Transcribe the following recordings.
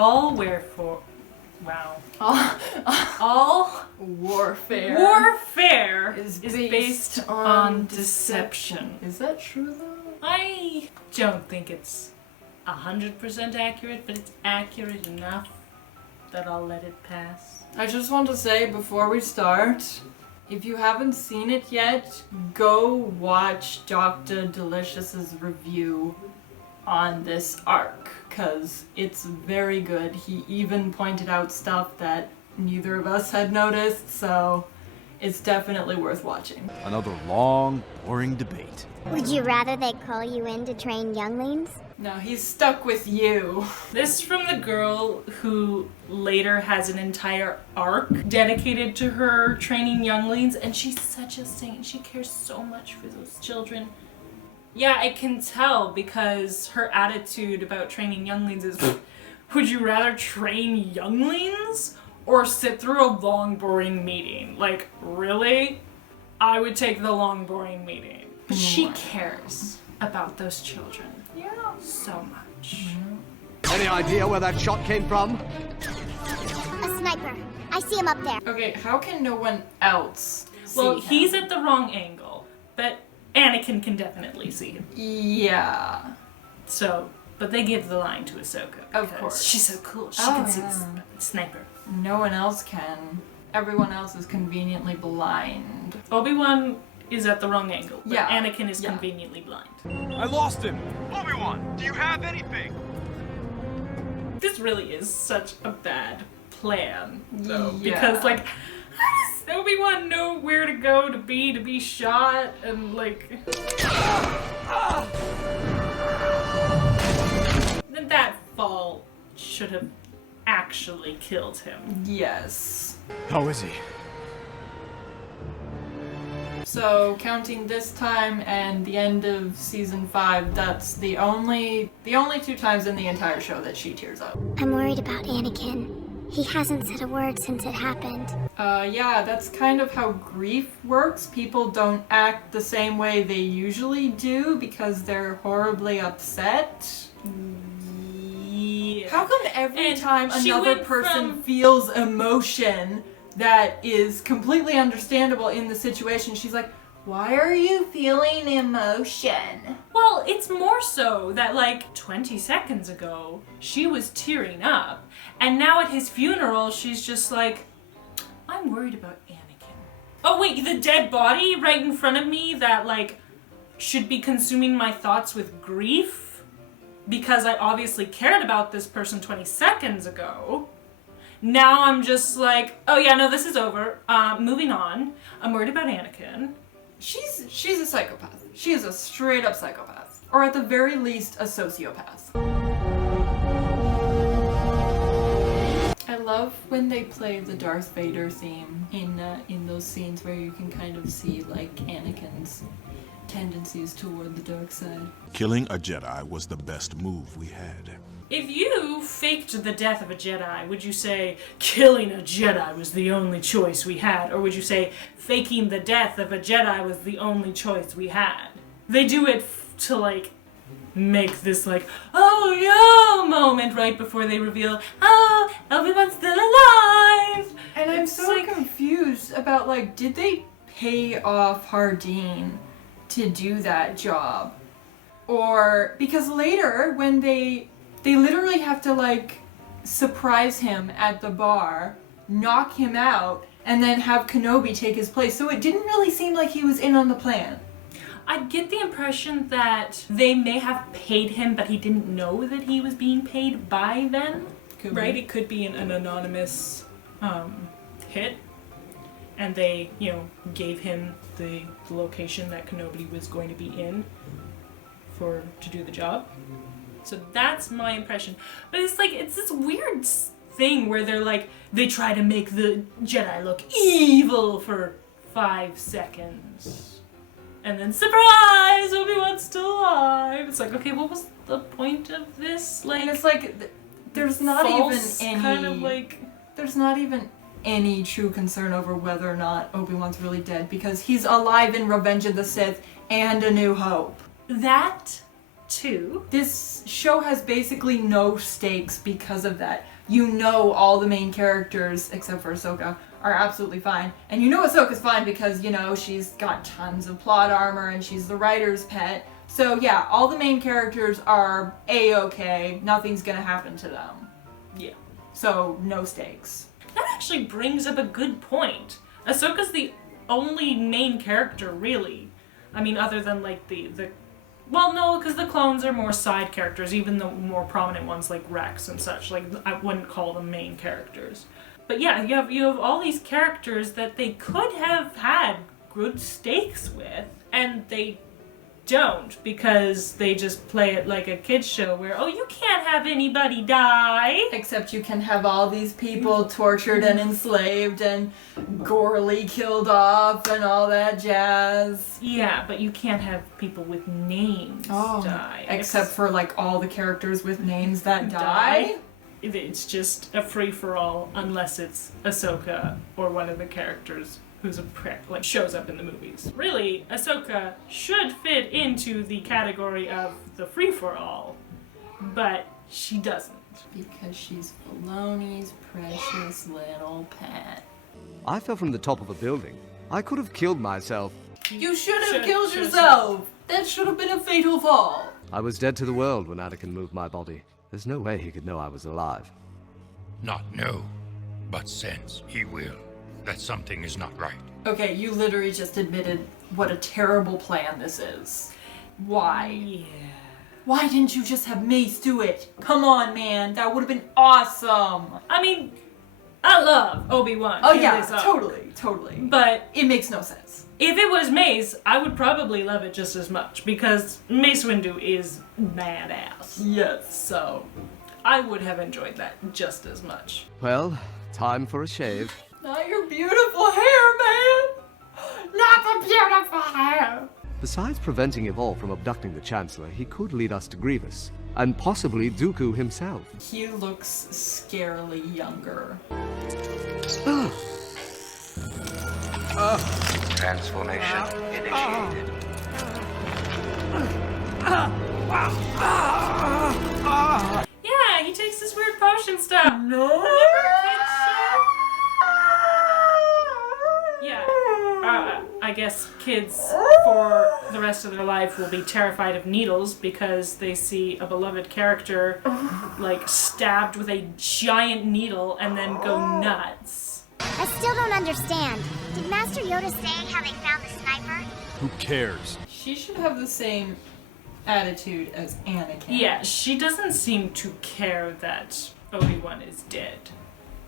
All wherefore. Wow. All warfare is based on deception. Is that true though? I don't think it's 100% accurate, but it's accurate enough that I'll let it pass. I just want to say before we start, if you haven't seen it yet, go watch Dr. Delicious's review on this arc, because it's very good. He even pointed out stuff that neither of us had noticed, so it's definitely worth watching. Another long, boring debate. Would you rather they call you in to train younglings? No, he's stuck with you. This from the girl who later has an entire arc dedicated to her training younglings, and she's such a saint. She cares so much for those children. Yeah, I can tell because her attitude about training younglings is, would you rather train younglings or sit through a long, boring meeting? Like, really? I would take the long, boring meeting. But she cares about those children. Yeah. So much. Any idea where that shot came from? A sniper. I see him up there. Okay, how can no one else see Well, him? he's at the wrong angle, but Anakin can definitely see him. Yeah. So, but they give the line to Ahsoka. Of because course. She's so cool. She Oh, can see yeah. the sniper. No one else can. Everyone else is conveniently blind. Obi-Wan is at the wrong angle, but Yeah. Anakin is Yeah. conveniently blind. I lost him! Obi-Wan, do you have anything? This really is such a bad plan, though, Yeah. because, like, how does Obi-Wan know where to go to be shot, and, like... Then that fall should have actually killed him. Yes. How is he? So, counting this time and the end of season 5, that's the only 2 times in the entire show that she tears up. I'm worried about Anakin. He hasn't said a word since it happened. Yeah, that's kind of how grief works. People don't act the same way they usually do because they're horribly upset. Yeah. How come every And time she another went person from- feels emotion that is completely understandable in the situation, she's like, why are you feeling emotion? Well, it's more so that, like, 20 seconds ago, she was tearing up, and now at his funeral, she's just like, I'm worried about Anakin. Oh wait, the dead body right in front of me that, like, should be consuming my thoughts with grief because I obviously cared about this person 20 seconds ago. Now I'm just like, oh yeah, no, this is over. Moving on. I'm worried about Anakin. She's a psychopath. She is a straight up psychopath. Or at the very least, a sociopath. I love when they play the Darth Vader theme in those scenes where you can kind of see like Anakin's tendencies toward the dark side. Killing a Jedi was the best move we had. If you faked the death of a Jedi, would you say killing a Jedi was the only choice we had? Or would you say faking the death of a Jedi was the only choice we had? They do it to, like, make this, like, oh yeah moment right before they reveal, oh, Obi-Wan's still alive! And I'm It's so like- confused about, like, did they pay off Hardeen to do that job? Or, because later, when they literally have to, like, surprise him at the bar, knock him out, and then have Kenobi take his place. So it didn't really seem like he was in on the plan. I get the impression that they may have paid him, but he didn't know that he was being paid by them. Could Right? be. It could be an anonymous hit. And they, you know, gave him the location that Kenobi was going to be in to do the job. So that's my impression. But it's like, it's this weird thing where they're like, they try to make the Jedi look evil for 5 seconds. And then, surprise! Obi-Wan's still alive! It's like, okay, what was the point of this? Like, And it's like, there's not false, even any... kind of like... There's not even any true concern over whether or not Obi-Wan's really dead, because he's alive in Revenge of the Sith and A New Hope. That, too. This show has basically no stakes because of that. you know all the main characters, except for Ahsoka, are absolutely fine. And you know Ahsoka's fine because, you know, she's got tons of plot armor and she's the writer's pet. So yeah, all the main characters are A-okay. Nothing's gonna happen to them. Yeah. So, no stakes. That actually brings up a good point. Ahsoka's the only main character, really. I mean, other than, like, well, no, because the clones are more side characters, even the more prominent ones like Rex and such. Like, I wouldn't call them main characters. But yeah, you have all these characters that they could have had good stakes with, and they don't, because they just play it like a kid's show where, oh, you can't have anybody die. Except you can have all these people tortured and enslaved and gorely killed off and all that jazz. Yeah, but you can't have people with names die. Except for, like, all the characters with names that die? It's just a free-for-all unless it's Ahsoka or one of the characters who's a prick, like, shows up in the movies. Really, Ahsoka should fit into the category of the free-for-all, but she doesn't. Because she's Filoni's precious little pet. I fell from the top of a building. I could have killed myself. You should have killed yourself! That should have been a fatal fall! I was dead to the world when Anakin moved my body. There's no way he could know I was alive. Not know, but sense he will that something is not right. Okay, you literally just admitted what a terrible plan this is. Why? Yeah. Why didn't you just have Mace do it? Come on, man, that would have been awesome! I mean, I love Obi-Wan. Oh yeah, totally. But it makes no sense. if it was Mace, I would probably love it just as much, because Mace Windu is badass. Yes. So, I would have enjoyed that just as much. Well, time for a shave. Not your beautiful hair, man! Not the beautiful hair! Besides preventing Evolve from abducting the Chancellor, he could lead us to Grievous, and possibly Dooku himself. He looks scarily younger. Transformation initiated. Yeah, he takes this weird potion stuff. No! Remember Kid's show? Yeah. I guess kids for the rest of their life will be terrified of needles because they see a beloved character like stabbed with a giant needle and then go nuts. I still don't understand. Did Master Yoda say how they found the sniper? Who cares? She should have the same attitude as Anakin. Yeah, she doesn't seem to care that Obi-Wan is dead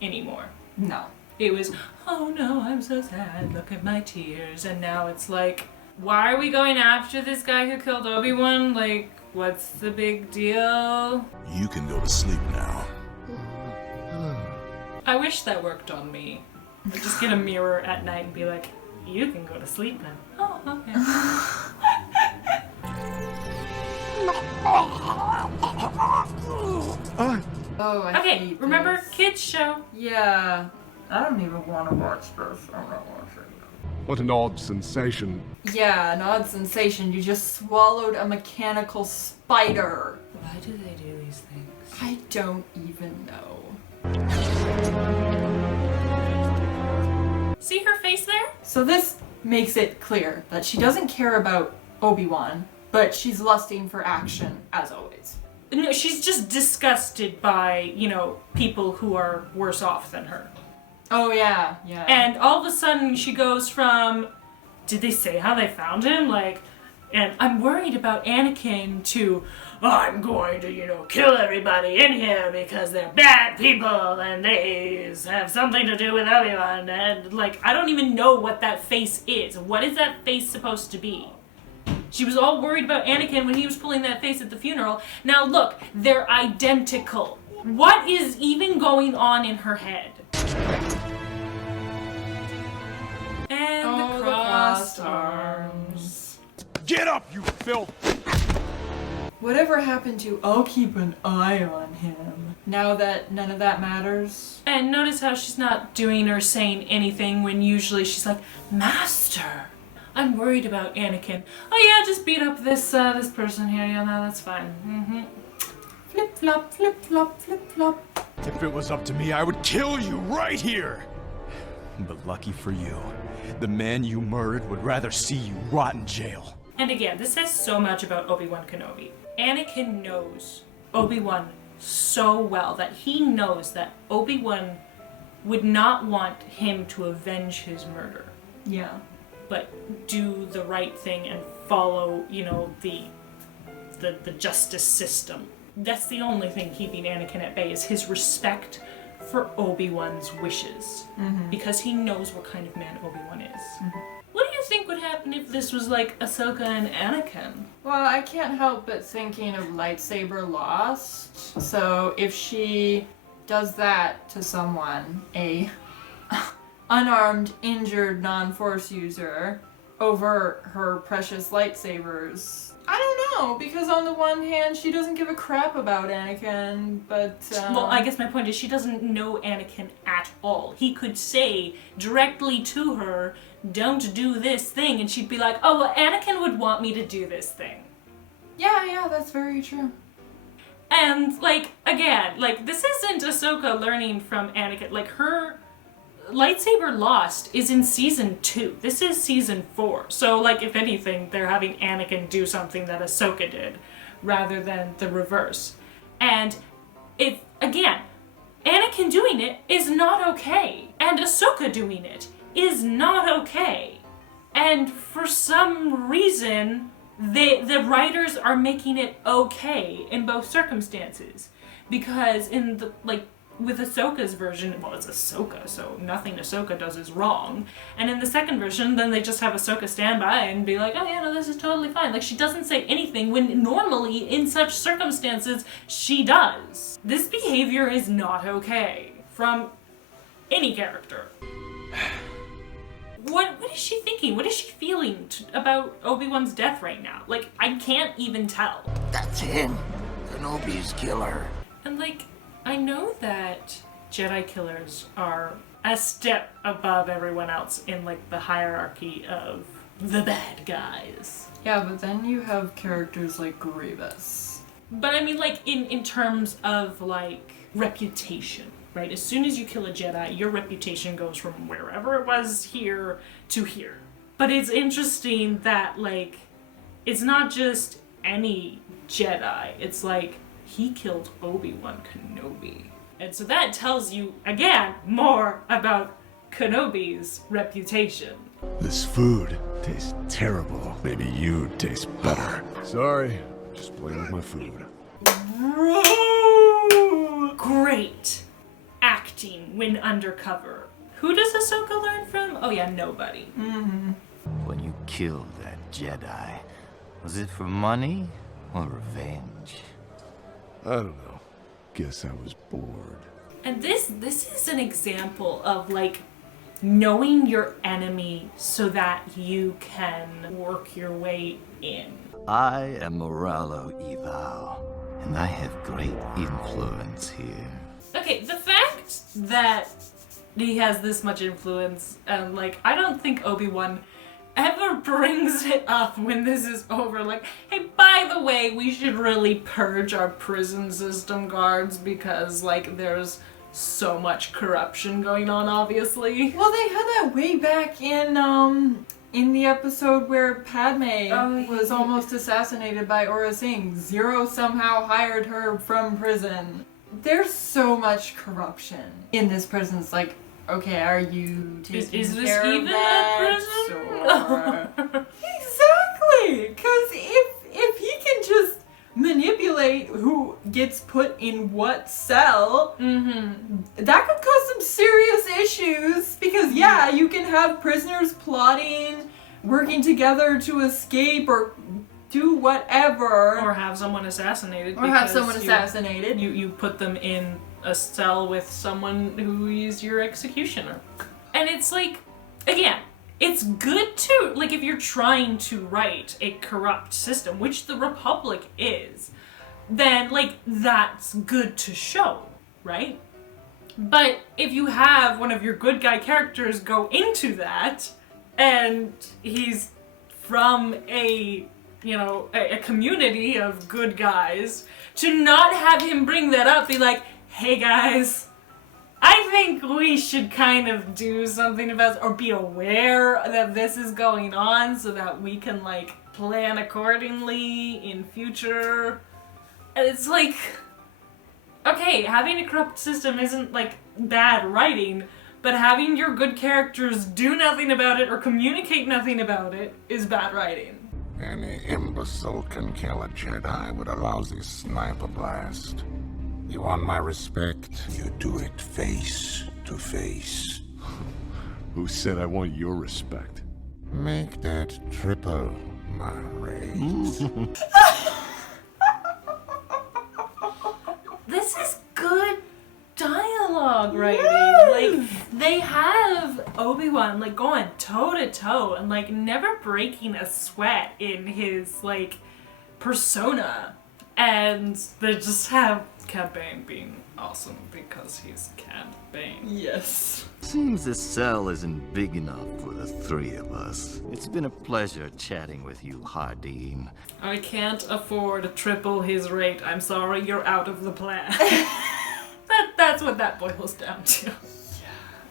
anymore. No. It was, oh no, I'm so sad, look at my tears. And now it's like, why are we going after this guy who killed Obi-Wan? Like, what's the big deal? You can go to sleep now. I wish that worked on me. I'd just get a mirror at night and be like, you can go to sleep now. Oh, okay. Oh, I Okay, hate remember this. kids show? Yeah. I don't even want to watch this. I'm not watching it. What an odd sensation. Yeah, an odd sensation. You just swallowed a mechanical spider. Why do they do these things? I don't even know. See her face there? So this makes it clear that she doesn't care about Obi-Wan, but she's lusting for action, as always. No, she's just disgusted by, people who are worse off than her. Oh, yeah. And all of a sudden she goes from, did they say how they found him? Like, and I'm worried about Anakin to, I'm going to, kill everybody in here because they're bad people and they have something to do with Obi-Wan. And, like, I don't even know what that face is. What is that face supposed to be? She was all worried about Anakin when he was pulling that face at the funeral. Now look, they're identical. What is even going on in her head? And the crossed arms. Get up, you filth! Whatever happened to, I'll keep an eye on him. Now that none of that matters. And notice how she's not doing or saying anything when usually she's like, Master, I'm worried about Anakin. Oh yeah, just beat up this person here. Yeah, no, that's fine. Flip flop, flip flop, flip flop. If it was up to me, I would kill you right here! But lucky for you, the man you murdered would rather see you rot in jail. And again, this says so much about Obi-Wan Kenobi. Anakin knows Obi-Wan so well that he knows that Obi-Wan would not want him to avenge his murder, Yeah. but do the right thing and follow, you know, the justice system. That's the only thing keeping Anakin at bay, is his respect for Obi-Wan's wishes. Because he knows what kind of man Obi-Wan is. What do you think would happen if this was like Ahsoka and Anakin? Well, I can't help but thinking of lightsaber lost. So if she does that to someone, a unarmed, injured, non-force user, over her precious lightsabers, I don't know, because on the one hand, she doesn't give a crap about Anakin, but... Well, I guess my point is she doesn't know Anakin at all. He could say directly to her, don't do this thing, and she'd be like, oh, well, Anakin would want me to do this thing. Yeah, that's very true. And, like, again, like, this isn't Ahsoka learning from Anakin. Like, her lightsaber lost is in season 2. This is season 4. So, like, if anything, they're having Anakin do something that Ahsoka did, rather than the reverse. And, again, Anakin doing it is not okay. And Ahsoka doing it is not okay. And for some reason, the writers are making it okay in both circumstances. Because in the, like, with Ahsoka's version, well, it's Ahsoka, so nothing Ahsoka does is wrong. And in the second version, then they just have Ahsoka stand by and be like, oh yeah, no, this is totally fine. Like, she doesn't say anything when normally, in such circumstances, she does. This behavior is not okay from any character. What is she thinking? What is she feeling about Obi-Wan's death right now? Like, I can't even tell. That's him. Kenobi's killer. And, like, I know that Jedi killers are a step above everyone else in, like, the hierarchy of the bad guys. Yeah, but then you have characters like Grievous. But I mean, like, in terms of, like, reputation, right? As soon as you kill a Jedi, your reputation goes from wherever it was here to here. But it's interesting that, like, it's not just any Jedi. It's like, he killed Obi-Wan Kenobi. And so that tells you, again, more about Kenobi's reputation. This food tastes terrible. Maybe you taste better. Sorry, just playing with my food. Great acting when undercover. Who does Ahsoka learn from? Oh yeah, nobody. When you killed that Jedi, was it for money or revenge? I don't know. Guess I was bored. And this is an example of, like, knowing your enemy so that you can work your way in. I am Moralo Evil, and I have great influence here. Okay, the fact that he has this much influence, and, like, I don't think Obi-Wan ever brings it up when this is over, like, hey, by the way, we should really purge our prison system guards because, like, there's so much corruption going on, obviously. Well, they had that way back in the episode where Padme was almost assassinated by Aurra Singh. Zero somehow hired her from prison. There's so much corruption in this prison. It's like, okay, are you taking Is this care of even that? a prison? Or... Exactly! Because if he can just manipulate who gets put in what cell, that could cause some serious issues. Because, yeah, you can have prisoners plotting, working together to escape, or do whatever. Or have someone assassinated. Or have someone assassinated. You put them in a cell with someone who is your executioner. And it's like, again, it's good to, like, if you're trying to write a corrupt system, which the Republic is, then, like, that's good to show, right? But if you have one of your good guy characters go into that, and he's from a community of good guys, to not have him bring that up, be like, hey guys, I think we should kind of do something about, or be aware that this is going on so that we can, like, plan accordingly in future. And it's like, okay, having a corrupt system isn't, like, bad writing, but having your good characters do nothing about it or communicate nothing about it is bad writing. Any imbecile can kill a Jedi with a lousy sniper blast. You want my respect? You do it face to face. Who said I want your respect? Make that triple my rage. This is good dialogue writing. Like, they have Obi-Wan, like, going toe-to-toe and, like, never breaking a sweat in his, like, persona. And they just have Cad Bane being awesome because he's Cad Bane. Yes. Seems this cell isn't big enough for the three of us. It's been a pleasure chatting with you, Hardeen. I can't afford triple his rate. I'm sorry, you're out of the plan. That's what that boils down to.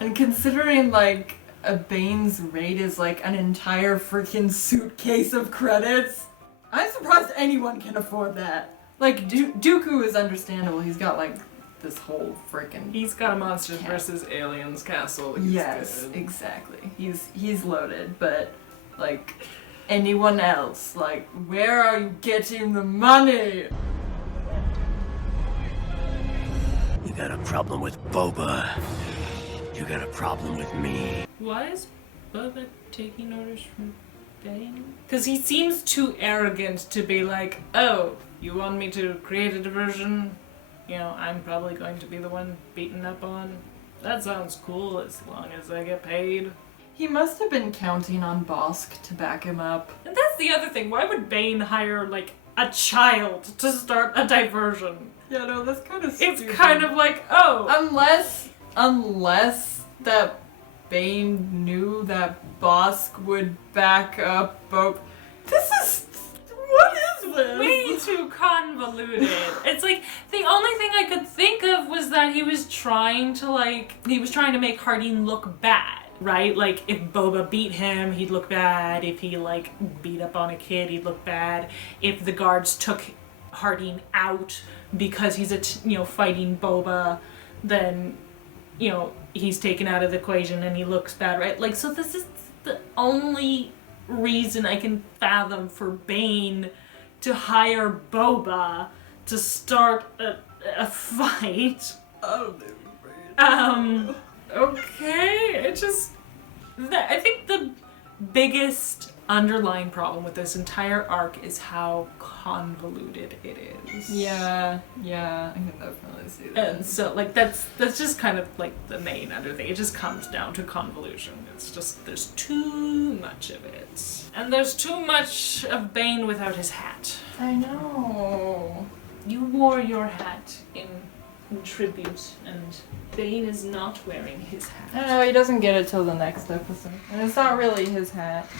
And considering, like, a Bane's rate is, like, an entire freaking suitcase of credits, I'm surprised anyone can afford that. Like, Dooku is understandable. He's got, like, this whole freaking... He's got a Monsters vs. Aliens castle. Yes, exactly. He's loaded, but, like, anyone else, like, where are you getting the money? You got a problem with Boba. You got a problem with me. Why is Boba taking orders from Bane? Because he seems too arrogant to be like, oh, you want me to create a diversion? You know, I'm probably going to be the one beaten up on. That sounds cool as long as I get paid. He must have been counting on Bosk to back him up. And that's the other thing. Why would Bane hire, like, a child to start a diversion? Yeah, no, that's kind of stupid. It's kind of like, oh. Unless that Bane knew that Bosk would back up Boba. What is this? Way too convoluted. It's like, the only thing I could think of was that he was trying to make Hardeen look bad, right? Like, if Boba beat him, he'd look bad. If he, like, beat up on a kid, he'd look bad. If the guards took Hardeen out because he's fighting Boba, then, you know, he's taken out of the equation and he looks bad, right? Like, so this is the only reason I can fathom for Bane to hire Boba to start a fight. Okay, I think the biggest underlying problem with this entire arc is how convoluted it is. Yeah, I can definitely see that. And so, like, that's just kind of, like, the main underthing. It just comes down to convolution. It's just, there's too much of it. And there's too much of Bane without his hat. I know. You wore your hat in tribute, and Bane is not wearing his hat. I know, he doesn't get it till the next episode. And it's not really his hat.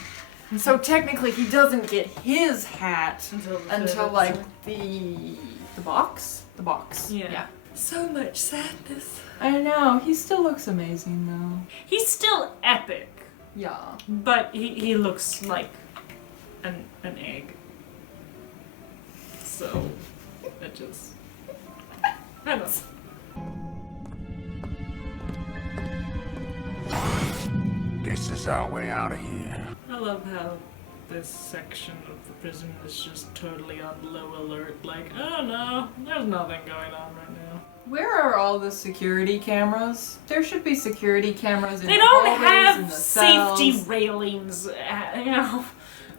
And so technically he doesn't get his hat until like the box? The box. Yeah. So much sadness. I know, he still looks amazing though. He's still epic. Yeah. But he looks like an egg. So it just, I don't know. This is our way out of here. I love how this section of the prison is just totally on low alert. Like, oh no, there's nothing going on right now. Where are all the security cameras? There should be security cameras in They the don't hallways, have in the cells. safety railings. You know,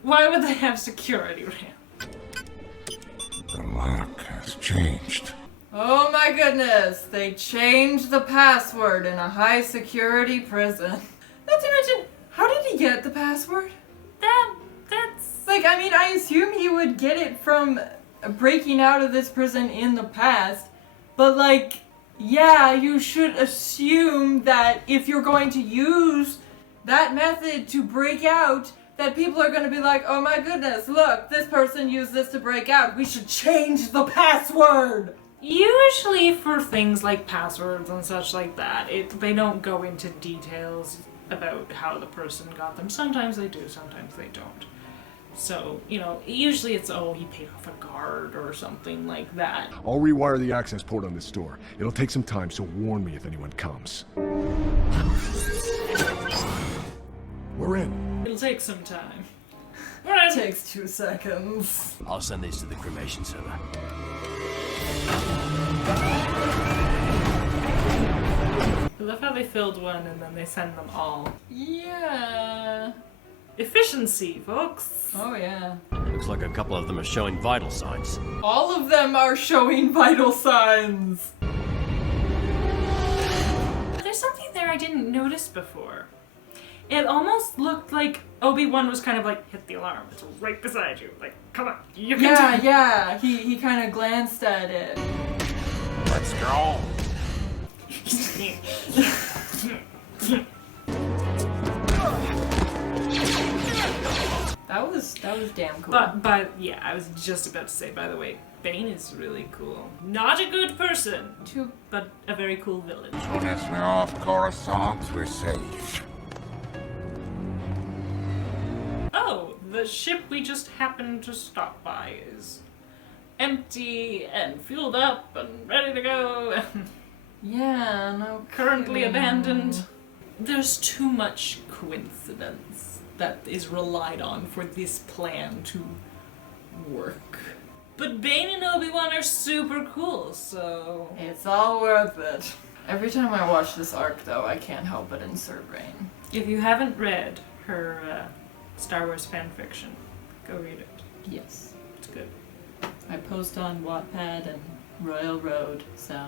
why would they have security railings? The lock has changed. Oh my goodness, they changed the password in a high security prison. Not to mention, how did he get the password? That's... Like, I mean, I assume he would get it from breaking out of this prison in the past, but like, yeah, you should assume that if you're going to use that method to break out, that people are going to be like, oh my goodness, look, this person used this to break out. We should change the password. Usually for things like passwords and such like that, they don't go into details about how the person got them. Sometimes they do, sometimes they don't. So, you know, usually it's, oh, he paid off a guard or something like that. I'll rewire the access port on this door. It'll take some time, so warn me if anyone comes. We're in. It'll take some time. It takes 2 seconds. I'll send these to the cremation center. I love how they filled one and then they send them all. Yeah. Efficiency, folks. Oh yeah. Looks like a couple of them are showing vital signs. All of them are showing vital signs. There's something there I didn't notice before. It almost looked like Obi-Wan was kind of like, hit the alarm, it's right beside you. Like, come on, you can do it. Yeah, he kind of glanced at it. Let's go. That was damn cool. But yeah, I was just about to say, by the way, Bane is really cool. Not a good person, but a very cool villain. Don't ask me off, Coruscant. We're safe. Oh, the ship we just happened to stop by is empty and fueled up and ready to go. Yeah, no. Currently kidding. abandoned. There's too much coincidence that is relied on for this plan to work. But Bane and Obi-Wan are super cool, so... It's all worth it. Every time I watch this arc, though, I can't help but insert Rain. If you haven't read her Star Wars fanfiction, go read it. Yes. It's good. I post on Wattpad and Royal Road, so